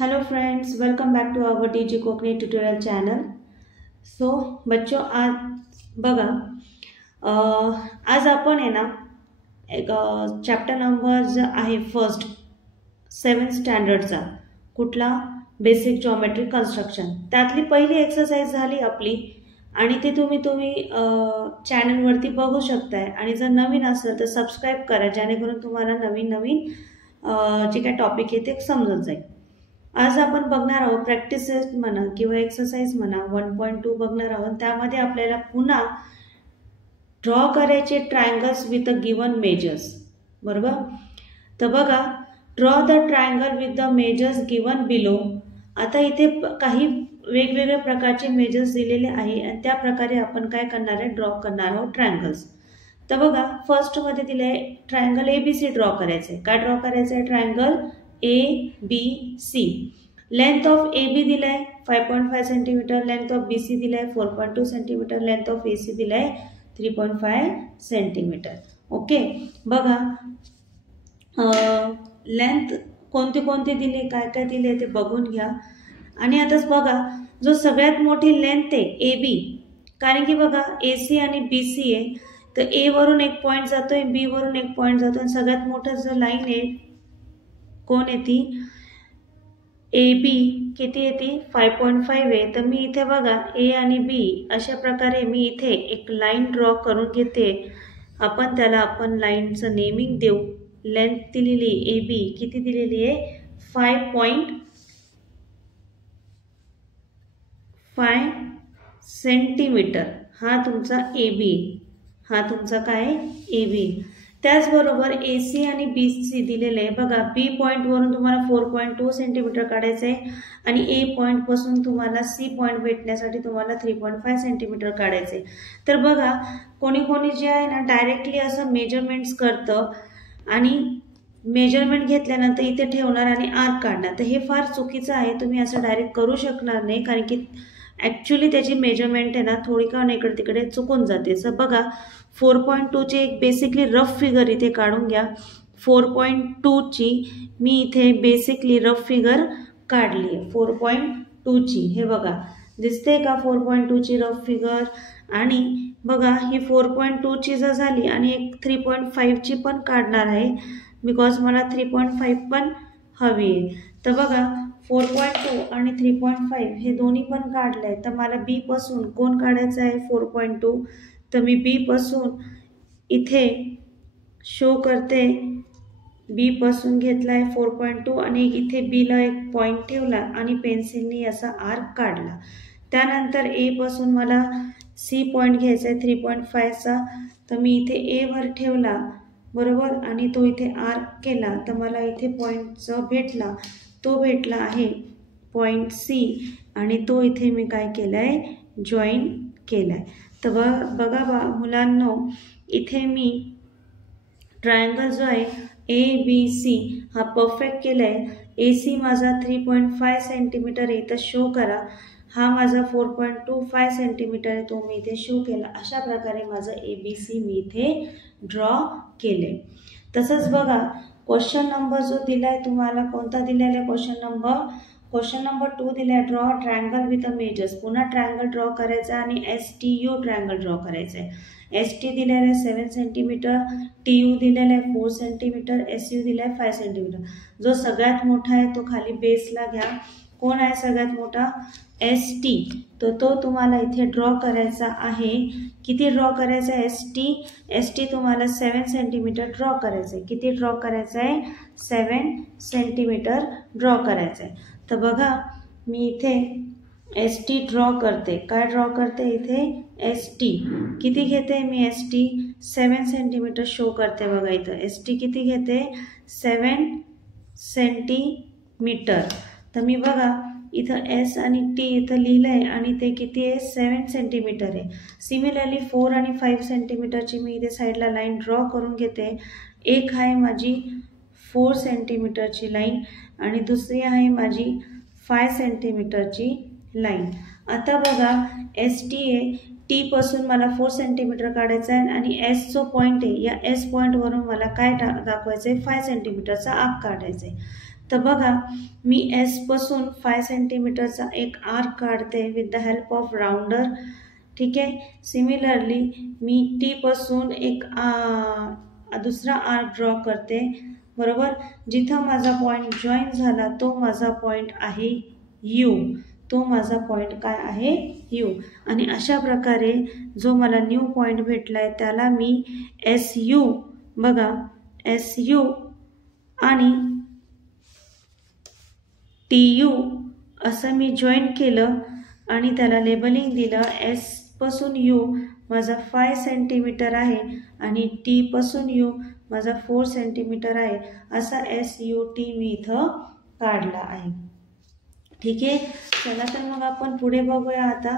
Hello friends, welcome back to our TG Konkani tutorial channel. So बच्चों, आज बघा, आज आपण आहे ना एक चॅप्टर नंबर जो आहे फर्स्ट 7th स्टँडर्डचा कुठला बेसिक जॉमेट्री कन्स्ट्रक्शन त्यातली पहिली एक्सरसाइज झाली आपली आणि ते तुम्ही चॅनलवरती बघू शकताय। आणि जर नवीन असेल तर सबस्क्राइब करा जेणेकरून तुम्हाला नवीन नवीन जे काय टॉपिक आहे ते समजत जाईल। आज आपण बघणार आहोत प्रॅक्टिसेस म्हणा किंवा एक्सरसाइज म्हणा 1.2 बघणार आहोत। त्यामध्ये आपल्याला पुन्हा ड्रॉ करायचे triangles with the given measures, बरोबर। तर बघा, draw the triangle with the measures given below. आता इथे काही वेगवेगळ्या प्रकारचे मेजर्स दिलेले आहे आणि त्या प्रकारे आपण काय करणार आहे, ड्रॉ करणार आहोत ट्रायंगल्स। तर बघा, फर्स्ट मध्ये दिले ट्रायंगल ABC ड्रॉ करायचे। काय ड्रॉ करायचे? Triangle ABC। Length of AB दिलाय 5.5 सेंटीमीटर, लेंथ ऑफ BC दिलाय 4.2 सेंटीमीटर, लेंथ ऑफ AC दिलाय 3.5 सेंटीमीटर। ओके, बघा लेंथ कोणती कोणती दिली, काय काय दिले ते बघून घ्या। आणि आताच बघा, जो सगळ्यात मोठी लेंथ आहे AB, कारण की बघा AC आणि BC आहे, तर A वरून एक पॉइंट जातोय, B वरून एक पॉइंट जातोय, सगळ्यात मोठं जो लाईन आहे कोण आहे ती AB, किती आहे ती 5.5 आहे। तर मी इथे बघा A आणि B अशा प्रकारे मी इथे एक लाईन ड्रॉ करून घेते। आपण लाईनचं नेमिंग देऊ। लेंथ दिलेली AB किती दिलेली आहे 5.5 सेंटीमीटर। हा तुमचा AB, हा तुमचा काय AB। त्याचबरोबर AC आणि BC दिलेले आहे। बघा, B पॉइंट वरून तुम्हाला 4.2 सेंटीमीटर काढायचे आहे आणि A पॉइंट पासून तुम्हाला C पॉइंट भेटण्यासाठी तुम्हाला 3.5 सेंटीमीटर काढायचे। तर बघा, कोणी कोणी जे आहे ना डायरेक्टली असं मेजरमेंट्स करतं आणि मेजरमेंट घेतल्यानंतर इथे ठेवणार आणि आर्क काढणार, तर हे फार चुकीचं आहे। तुम्ही असं डायरेक्ट करू शकणार नाही, कारण की ॲक्च्युली त्याची मेजरमेंट आहे ना थोडी का इकडे तिकडे चुकून जाते। तर बघा, 4.2 ची एक बेसिकली रफ फिगर इथे काढून घ्या। 4.2 ची मी इथे बेसिकली रफ फिगर काढली आहे 4.2 ची। हे बघा, दिसते का 4.2 ची रफ फिगर? आणि बघा, ही 4.2 ची जर झाली आणि एक 3.5 ची पण काढणार आहे, बिकॉज मला 3.5 पण हवी आहे। तर बघा, 4.2 आणि 3.5 हे दोन्ही पण काढले, तर मला B पासून कोण काढायचं आहे 4.2, तर मी B पासून इथे शो करते। B पासून घेतलाय 4.2 आणि इथे B ला एक पॉइंट ठेवला आणि पेन्सिलनी असा आर्क काढला। त्यानंतर A पासून मला C पॉइंट घ्यायचा आहे 3.5 चा, तर मी इथे A वर ठेवला, बरोबर, आणि तो इथे आर्क केला, तर मला इथे पॉइंट जो भेटला तो भेटला आहे पॉइंट C आणि तो इथे मी काय केलाय, जॉईन केलाय। तर बघा मुलांनो, इथे मी ट्रायंगल जो आहे ABC हा परफेक्ट केलाय। AC माझा 3.5 सेंटीमीटर आहे, इथं शो करा। हा माझा 4.25 सेंटीमीटर आहे, तो मी इथे शो केला। अशा प्रकारे माझं ABC मी इथे ड्रॉ केले। तसंच बघा, क्वेश्चन नंबर जो दिलाय तुम्हाला, कोणता दिलेला आहे क्वेश्चन नंबर 2 दिलाय, draw triangle with the measures. पुन्हा ट्रायंगल ड्रॉ करायचा आणि STU ट्रायंगल ड्रॉ करायचा आहे। ST दिलेला आहे 7 सेंटीमीटर, TU दिलेला आहे 4 सेंटीमीटर, SU दिला आहे 5 सेंटीमीटर। जो सगळ्यात मोठा आहे तो खाली बेसला घ्या। कोण आहे सगळ्यात मोठा? ST। तर तो तुम्हाला इथे ड्रॉ करायचा आहे। किती ड्रॉ करायचा आहे? ST तुम्हाला 7 सेंटीमीटर ड्रॉ करायचं आहे। किती ड्रॉ करायचं आहे? 7 सेंटीमीटर ड्रॉ करायचं आहे। तर बघा, मी इथे ST ड्रॉ करते। काय ड्रॉ करते इथे? ST किती घेते मी? ST 7 सेंटीमीटर शो करते। बघा इथं ST किती घेते? 7 सेंटीमीटर। तर मी बघा इथं S आणि T इथं लिहिलंय आणि ते किती आहे? 7 सेंटीमीटर आहे। सिमिलरली 4 आणि 5 सेंटीमीटरची मी इथे साईडला लाईन ड्रॉ करून घेते। एक आहे माझी 4 सेंटीमीटरची लाईन आणि दुसरी आहे माझी 5 सेंटीमीटरची लाईन। आता बघा, ST आहे, T पासून मला 4 सेंटीमीटर काढायचा आहे आणि S जो पॉइंट आहे, या S पॉइंट वरून मला काय दाखवायचं आहे? 5 सेंटीमीटरचा आर्क काढायचा आहे। तर बघा मी एस पासून 5 सेंटीमीटरचा एक आर्क काढते with the help of rounder. ठीक आहे. सिमिलरली मी टी पासून एक दुसरा आर्क ड्रॉ करते. बरोबर. जिथं माझा पॉइंट जॉईन झाला तो माझा पॉइंट आहे यू. तो माझा पॉइंट काय आहे यू. आणि अशा प्रकारे जो मला न्यू पॉइंट भेटलाय त्याला मी एस यू, बघा एस यू आणि टी यू असं मी जॉईन केलं आणि त्याला लेबलिंग दिलं. एस पासून यू माझा 5 सेंटीमीटर आहे आणि टी पासून यू माझा 4 सेंटीमीटर आहे. असा एस यू टी मी इथं काढला आहे. ठीक आहे. चला तर मग आपण पुढे बघूया आता.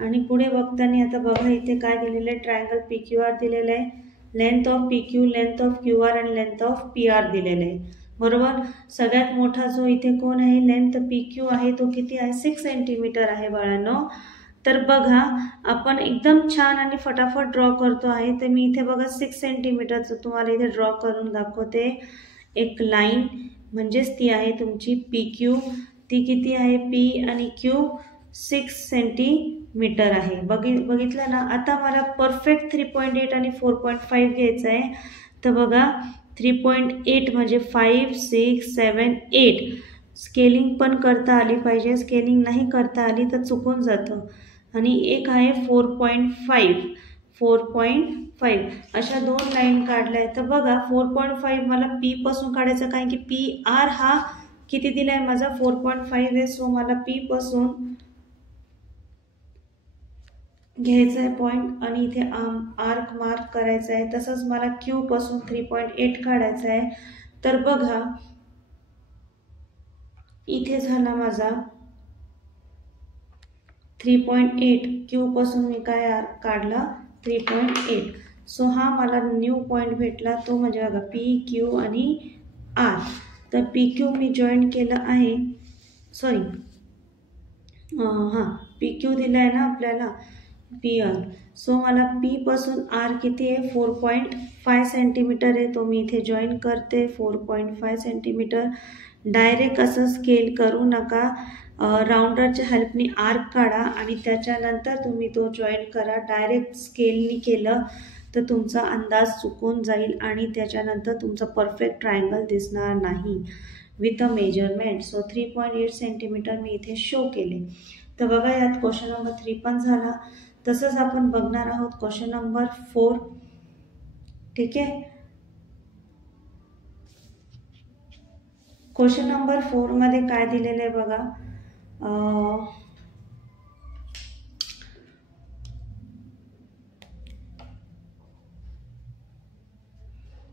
आणि पुढे बघताना आता बघा इथे काय दिलेलं आहे, ट्रायंगल पी क्यू आर दिलेलं आहे. Length of P Q, length of Q R आणि लेंथ ऑफ पी आर दिलेलं आहे. बरोबर. सगळ्यात मोठा जो इथे कोण आहे, लेंथ पी क्यू आहे, तो किती आहे 6 सेंटीमीटर आहे बाळांनो. तर बघा आपण एकदम छान आणि फटाफट ड्रॉ करतो आहे. तर मी इथे बघा 6 सेंटीमीटरचं तुम्हाला इथे ड्रॉ करून दाखवते. एक लाईन म्हणजेच ती आहे तुमची पी क्यू. ती किती आहे पी आणि क्यू 6 सेंटीमीटर आहे. बघितलं ना. आता मला परफेक्ट 3.8 आणि 4.5 घ्यायचं आहे. तर बघा 3.8 म्हणजे 5, 6, 7, 8. स्केलिंग पण करता आली पाहिजे. स्केलिंग नाही करता आली तर चुकून जातं. आणि एक आहे 4.5. 4.5 अशा 2 लाईन काढल्या आहेत. तर बघा 4.5 मला पी पासून काढायचं, कारण की पी आर हा किती दिलाय माझा 4.5 आहे. सो मला पी पासून घ्यायचा आहे पॉइंट आणि इथे आर्क मार्क करायचा आहे. तसंच मला क्यू पासून 3.8 काढायचा आहे. तर बघा इथे झाला माझा 3.8. क्यू पासून मी काय आर्क काढला 3.8. सो हा मला न्यू पॉइंट भेटला. तो म्हणजे बघा पी क्यू आणि आर. तर पी क्यू मी जॉईन केलं आहे. सॉरी हां पी क्यू दिला आहे ना आपल्याला पी आर. सो मला पी पासून आर किती आहे 4.5 सेंटीमीटर आहे. तो मी इथे जॉईन करते 4.5 सेंटीमीटर. डायरेक्ट असं स्केल करू नका. राउंडरच्या हेल्पनी आर्क काढा आणि त्याच्यानंतर तुम्ही तो जॉईन करा. डायरेक्ट स्केलनी केलं तर तुमचा अंदाज चुकून जाईल आणि त्याच्यानंतर तुमचा परफेक्ट ट्रायंगल दिसणार नाही with a measurement. So 3.8 centimetre मी इथे शो केले. तर बघा यात क्वेश्चन नंबर 3 पण झाला. तसंच आपण बघणार आहोत क्वेश्चन नंबर 4. ठीक आहे. क्वेश्चन नंबर 4 मध्ये काय दिलेलं आहे बघा.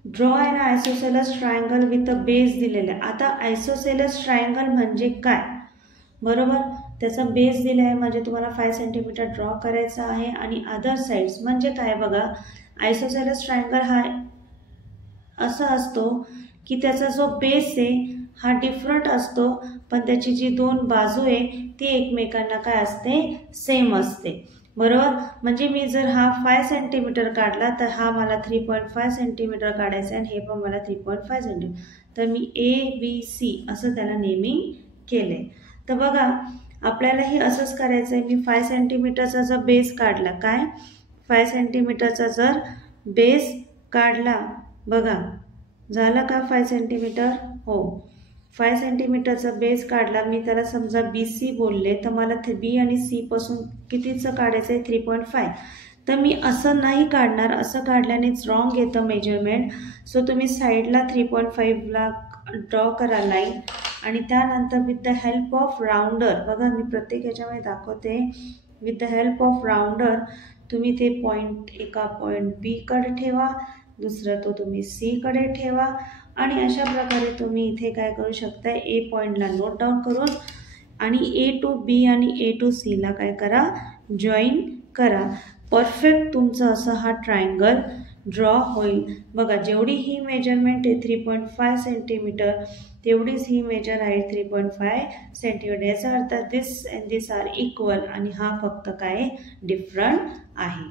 Draw an isosceles triangle with a base दिलेला आहे. आता आयसोसेलस ट्रायंगल म्हणजे काय, बरोबर. त्याचा बेस दिला आहे म्हणजे तुम्हाला 5 सेंटीमीटर ड्रॉ करायचा आहे. आणि अदर साइड्स म्हणजे काय बघा. आयसोसेलस ट्रायंगल हा असा असतो की त्याचा जो बेस आहे हा डिफरंट असतो, पण त्याची जी 2 बाजू आहे ती एकमेकांना काय असते सेम असते. बरोबर. म्हणजे मी जर हा 5 सेंटीमीटर काढला तर हा मला 3.5 सेंटीमीटर काढायचा आहे आणि हे पण मला 3.5 सेंटीमीटर. तर मी ABC असं त्याला नेमिंग केले. तर बघा आपल्यालाही असंच करायचं आहे. मी 5 सेंटीमीटरचा जर बेस काढला, काय 5 सेंटीमीटरचा जर बेस काढला, बघा झाला का 5 सेंटीमीटर. हो 5 सेंटीमीटरचा बेस काढला मी. त्याला समजा BC बोलले तर मला बी आणि सी पासून कितीचं काढायचं आहे 3.5. तर मी असं नाही काढणार. असं काढल्यानेच रॉंग येतं मेजरमेंट. सो तुम्ही साईडला 3.5ला ड्रॉ करा लाईन आणि त्यानंतर with the help of rounder, बघा मी प्रत्येक याच्यामध्ये दाखवते, with the help of rounder तुम्ही ते पॉईंट एका पॉईंट B कडे ठेवा, दुसरा तो तुम्ही C कडे ठेवा आणि अशा प्रकारे तुम्ही इथे काय करू शकता A पॉईंटला नोट डाऊन करून आणि A to B आणि A to C ला काय करा जॉईन करा. परफेक्ट तुमचं असं हा ट्रायंगल ड्रॉ होईल. बघा जेवढी ही मेजरमेंट आहे 3.5 सेंटीमीटर तेवढीच ही मेजर आहे 3.5 सेंटीमीटर. याचा अर्थ this and this are equal आणि हा फक्त काय डिफरंट आहे.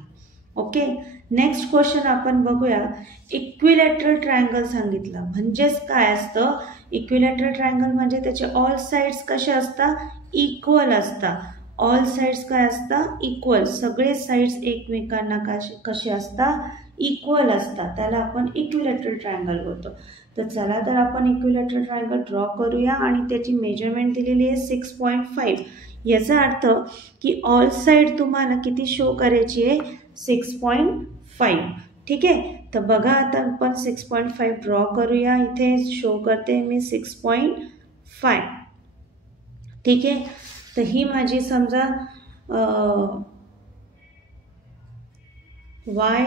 ओके, नेक्स्ट क्वेश्चन आपण बघूया. इक्विलॅटरल ट्रायंगल सांगितलं म्हणजेच काय असतं. इक्विलॅटरल ट्रायंगल म्हणजे त्याचे ऑल साइड्स कसे असतात, इक्वल असतात. ऑल साइड्स काय असतात, इक्वल. सगळे साइड्स एकमेकांना कसे असतात, इक्वल असतात. त्याला आपण इक्विलॅटरल ट्रायंगल बोलतो. तर चला तर आपण इक्विलॅटरल ट्रायंगल ड्रॉ करूया आणि त्याची मेजरमेंट दिलेली आहे 6.5. याचा अर्थ की ऑल साइड तुम्हाला किती शो करायची आहे, 6.5. ठीक आहे, तर बघा आता आपण 6.5 ड्रॉ करूया. इथे शो करते मी 6.5. ठीक आहे, तर ही माझी समजा वाय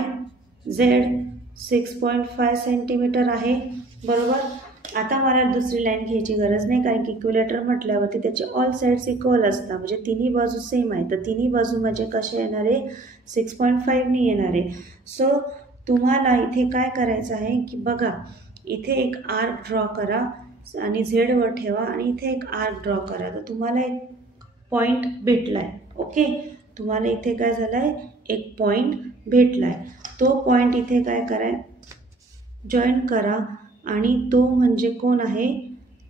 झेड 6.5 सेंटीमीटर आहे, बरोबर. आता मला दुसरी लाईन घ्यायची गरज नाही, कारण की इक्विलॅटर म्हटल्यावरती त्याचे ऑल साइड्स इक्वल असतात, म्हणजे तिन्ही बाजू सेम आहे. तर तिन्ही बाजू म्हणजे कसे येणार आहे, 6.5 ने येणार आहे. सो तुम्हाला इथे काय करायचं आहे की बघा, इथे एक आर्क ड्रॉ करा आणि झेडवर ठेवा आणि इथे एक आर्क ड्रॉ करा. तर तुम्हाला एक पॉईंट भेटलाय. ओके, तुम्हाला इथे काय झालंय, एक पॉईंट भेटलाय. तो पॉईंट इथे काय करा, जॉईन करा आणि तो म्हणजे कोण आहे,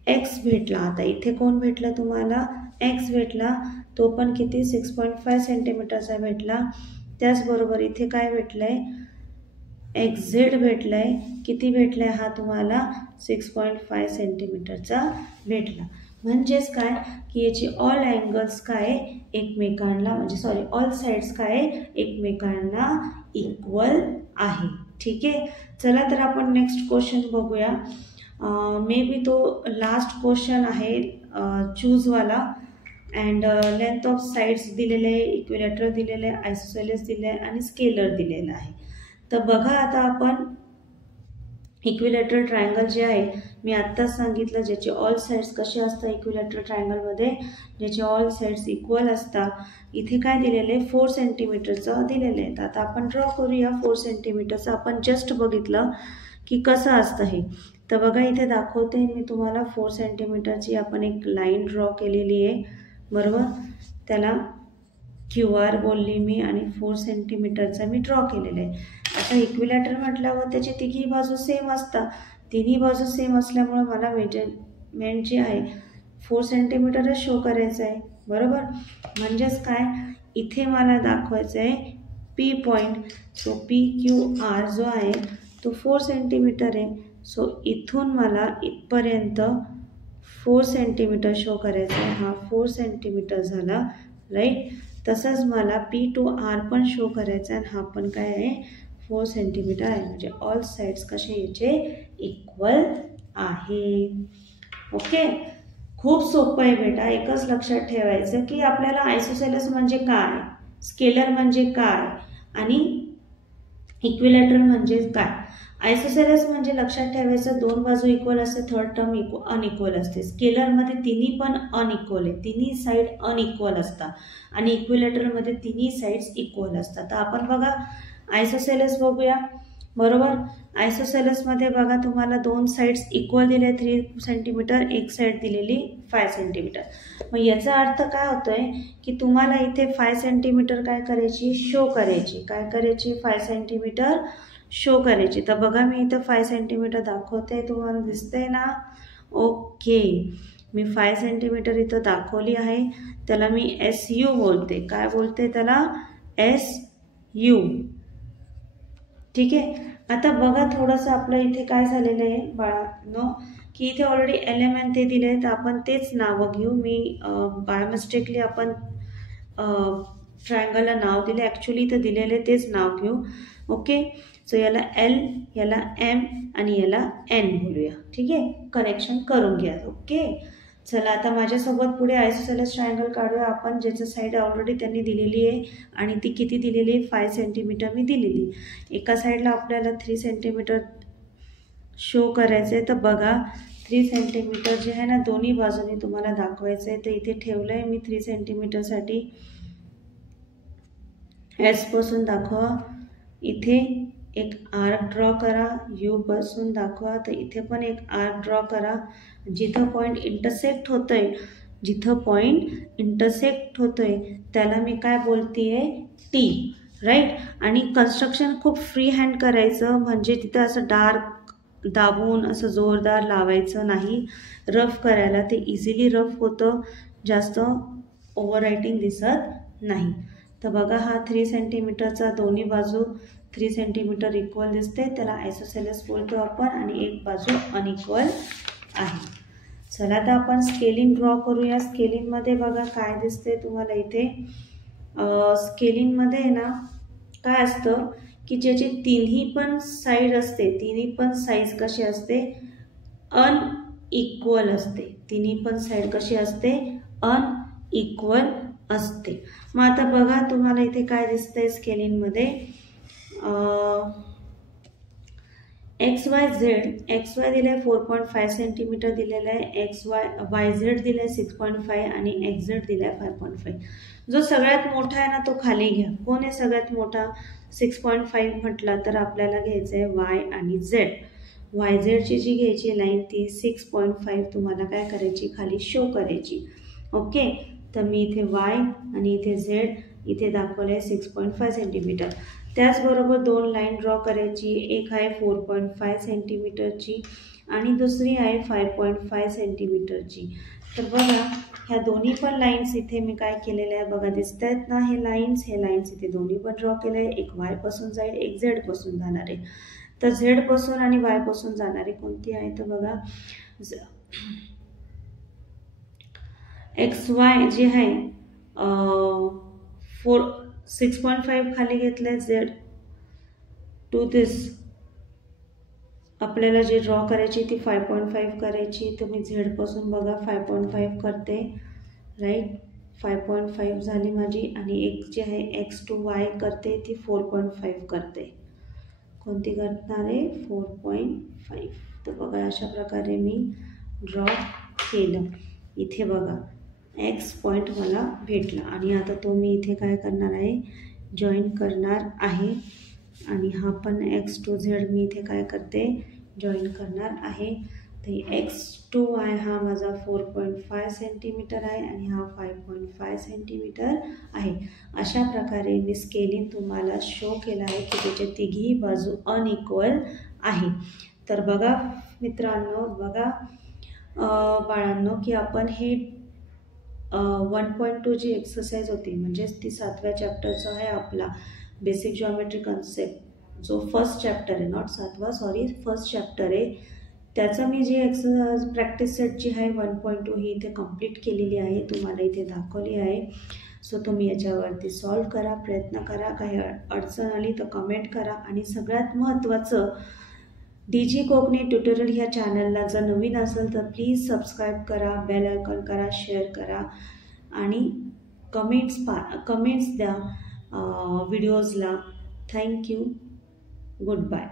एक्स भेटला. आता इथे कोण भेटला तुम्हाला, एक्स भेटला. तो पण किती, 6.5 सेंटीमीटरचा भेटला. त्याचबरोबर इथे काय भेटलंय, एक्स झेड भेटलाय. किती भेटलाय हा तुम्हाला, 6.5 सेंटीमीटरचा भेटला. म्हणजेच काय की याची ऑल अँगल्स काय एकमेकांना, म्हणजे सॉरी ऑल साइड्स काय एकमेकांना इक्वल आहे. ठीक आहे, चला तर आपण नेक्स्ट क्वेश्चन बघूया. मे बी तो लास्ट क्वेश्चन आहे चूजवाला. अँड लेंथ ऑफ साइड्स दिलेले आहे, इक्विलॅटरल दिलेले आहे, आयसोसेलेस दिले आहे आणि स्केलर दिलेलं आहे. तर बघा आता आपण इक्विलॅटरल ट्रायंगल जे आहे, मी आत्ताच सांगितलं, ज्याचे ऑल साइड्स कसे असतात इक्विलॅटरल ट्रायंगलमध्ये, ज्याचे ऑल साइड्स इक्वल असतात. इथे काय दिलेलं आहे, 4 सेंटीमीटरचं दिलेलं आहे. तर आता आपण ड्रॉ करूया 4 सेंटीमीटरचं. आपण जस्ट बघितलं की कसं असतं हे. तर बघा इथे दाखवते मी तुम्हाला 4 सेंटीमीटरची आपण एक लाईन ड्रॉ केलेली आहे, बरोबर. त्याला QR बोलली मी आणि 4 सेंटीमीटरचा मी ड्रॉ केलेला आहे. आता इक्विलॅटर म्हटल्यावर त्याची तिघी बाजू सेम असतात. तिन्ही बाजू सेम असल्यामुळे मला मेजरमेंट जे आहे 4 सेंटीमीटरच शो करायचं आहे, बरोबर. म्हणजेच काय, इथे मला दाखवायचं आहे P पॉईंट. सो PQR जो आहे तो 4 सेंटीमीटर आहे. सो इथून मला इथपर्यंत 4 सेंटीमीटर शो करायचं आहे. हा 4 सेंटीमीटर झाला, राईट. तसंच मला P to R पण शो करायचा आहे. हा पण काय आहे, 4 सेंटीमीटर आहे. म्हणजे ऑल साइड्स कसे याचे इक्वल आहे. ओके, खूप सोपं आहे बेटा. एकच लक्षात ठेवायचं की आपल्याला आयसोसेलेस म्हणजे काय, स्केलर म्हणजे काय आणि इक्विलॅटरल म्हणजे काय. आयसोसेलेस म्हणजे लक्षात ठेवायचं, दोन बाजू इक्वल असते, थर्ड टर्म अनइक्वल असते. स्केलरमध्ये तिन्ही पण अनइक्वल आहे, तिन्ही साईड अनइक्वल असतात. आणि इक्विलॅटरलमध्ये तिन्ही साईड्स इक्वल असतात. तर आपण बघा आयसोसेलेस बघूया, बरोबर. आयसोसेलेसमध्ये बघा तुम्हाला दोन साईड्स इक्वल दिले 3 सेंटीमीटर, एक साईड दिलेली 5 सेंटीमीटर. मग याचा अर्थ काय होतोय की तुम्हाला इथे 5 सेंटीमीटर काय करायची, शो करायची. काय करायची, 5 सेंटीमीटर शो करायची. तर बघा मी इथं 5 सेंटीमीटर दाखवते, तुम्हाला दिसतंय ना. ओके, मी 5 सेंटीमीटर इथं दाखवली आहे. त्याला मी SU बोलते. काय बोलते त्याला, SU. ठीक आहे, आता बघा थोडंसं आपलं इथे काय झालेलं आहे बाळांनो, की इथे ऑलरेडी LMN ते दिले, तर आपण तेच नावं घेऊ. मी बाय मिस्टेकली आपण ट्रायंगलला नाव दिले, ॲक्च्युली इथं दिलेले तेच नाव घेऊ. ओके, सो याला L, याला M आणि याला N बोलूया. ठीक आहे, करेक्शन करून घ्या. ओके, चला आता माझ्यासोबत पुढे आयसोसेलेस ट्रायंगल काढूया आपण, ज्याचं साईड ऑलरेडी त्यांनी दिलेली आहे आणि ती किती दिलेली आहे, 5 सेंटीमीटर मी दिलेली. एका साईडला आपल्याला 3 सेंटीमीटर शो करायचं आहे. तर बघा 3 सेंटीमीटर जे आहे ना, दोन्ही बाजूनी तुम्हाला दाखवायचं आहे. तर इथे ठेवलं आहे मी 3 सेंटीमीटरसाठी. S पासून दाखवा, इथे एक आर्क ड्रॉ करा. U पासून दाखवा, तर इथे पण एक आर्क ड्रॉ करा. जिथं पॉईंट इंटरसेक्ट होतोय, जिथं पॉईंट इंटरसेक्ट होतोय त्याला मी काय बोलतेय, T, राईट. आणि कन्स्ट्रक्शन खूप फ्री हँड करायचं, म्हणजे तिथं असं डार्क दाबून असं जोरदार लावायचं नाही. रफ करायला ते इझिली रफ होतं, जास्त ओव्हर रायटिंग दिसत नाही. तर बघा हा 3 सेंटीमीटरचा दोन्ही बाजू 3 सेंटीमीटर इक्वल दिसते, त्याला आयसोसेलेस बोलतो आपण, आणि एक बाजू अनइक्वल आहे. चला आता आपण स्केलिंग ड्रॉ करूया. स्केलिंगमध्ये बघा काय दिसते तुम्हाला इथे. स्केलिंगमध्ये ना काय असतं की ज्याचे तिन्ही पण साईड असते, तिन्ही पण साईज कशी असते, अनइक्वल असते. तिन्ही पण साईड कशी असते, अनइक्वल असते. मग आता बघा तुम्हाला इथे काय दिसतंय स्केलिंगमध्ये. XY दिलाय 4.5 सेंटीमीटर दिलेलं आहे, YZ दिलाय 6.5 आणि XZ दिलाय 5.5. जो सगळ्यात मोठा आहे ना तो खाली घ्या. कोण आहे सगळ्यात मोठा? 6.5 म्हटला तर आपल्याला घ्यायचं आहे Y आणि Z. YZची जी घ्यायची लाईन ती 6.5 तुम्हाला काय करायची, खाली शो करायची. ओके, तर मी इथे Y आणि इथे Z इथे दाखवलं आहे 6.5 सेंटीमीटर. त्याचबरोबर दोन लाईन ड्रॉ करायची. एक आहे 4.5 सेंटीमीटरची आणि दुसरी आहे 5.5 सेंटीमीटरची. तर बघा ह्या दोन्ही पण लाईन्स इथे मी काय केलेलं आहे बघा, दिसत आहेत ना हे लाईन्स इथे दोन्ही पण ड्रॉ केलं आहे. एक Y पासून जाईल, एक Z पासून जाणार आहे. तर Z पासून आणि Y पासून जाणारी कोणती आहे तर बघा XY जे आहे 6.5 खाली घेतलंय. Z टू दिस आपल्याला जे ड्रॉ करायची ती 5.5 करायची. तर मी Z पासून बघा 5.5 करते, राईट. 5.5 झाली माझी. आणि एक जे आहे X टू Y करते ती 4.5 करते. कोणती करणार आहे? 4.5. तर बघा अशा प्रकारे मी ड्रॉ केलं. इथे बघा X पॉईंट मला भेटला आणि आता तो मी इथे काय करणार आहे, जॉईन करणार आहे. आणि हा पण X टू Z मी इथे काय करते, जॉईन करणार आहे. तर X टू Y हा माझा 4.5 सेंटीमीटर आहे आणि हा 5.5 सेंटीमीटर आहे. अशा प्रकारे मी स्केलिंग तुम्हाला शो केला आहे की त्याचे तिघी बाजू अनइक्वल आहे. तर बघा मित्रांनो, बघा बाळांनो, की आपण हे 1.2 जी एक्सरसाइज होती, म्हणजेच ती 7व्या चॅप्टरचा आहे आपला बेसिक जॉमेट्री कन्सेप्ट, जो फर्स्ट चॅप्टर आहे, नॉट 7वा सॉरी, फर्स्ट चॅप्टर आहे. त्याचं मी जी एक्सरसाइज प्रॅक्टिस सेट जी आहे 1.2 ही इथे कंप्लीट केलेली आहे, तुम्हाला इथे दाखवली आहे. सो तुम्ही याच्यावरती सॉल्व करा, प्रयत्न करा. काही अडचण आली तर कमेंट करा. आणि सगळ्यात महत्त्वाचं, DG कोकणी ट्युटोरियल ह्या चॅनलला जर नवीन असेल तर प्लीज सबस्क्राईब करा, बेल आयकॉन करा, शेअर करा आणि कमेंट्स द्या व्हिडिओजला. थँक्यू. Good bye.